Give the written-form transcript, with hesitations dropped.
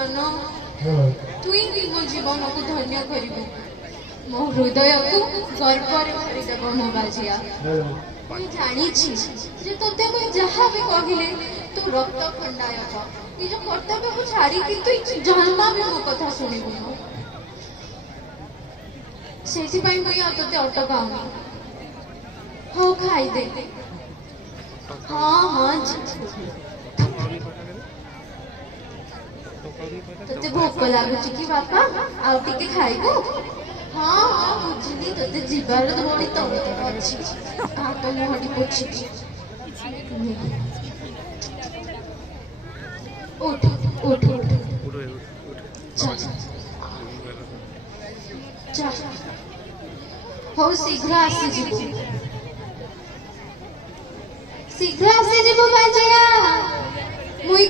मन तुई ही मो जीवन को धन्य करू मो हृदय को गर्व भरीदेव मो बाजिया मुझे जानी ते मुझे जहाँ भी कहले तू रक्त खंडायक निज कर्तव्य को छाड़ी तू जन्मा भी मो कथा शुणुनु से ते अटकाऊनी हाँ खाईदे हाँ हाँ ते भोक लगुच कि बापा आउ टिके खाइबू हाँ हाँ बुझिली ते जीवार तो बड़ी तौर अच्छी हाथ मुहटी पोछि उठ उठ चल हो शीघ्र आसी जीवु शीघ्र आसी जीवु बाजिया मुई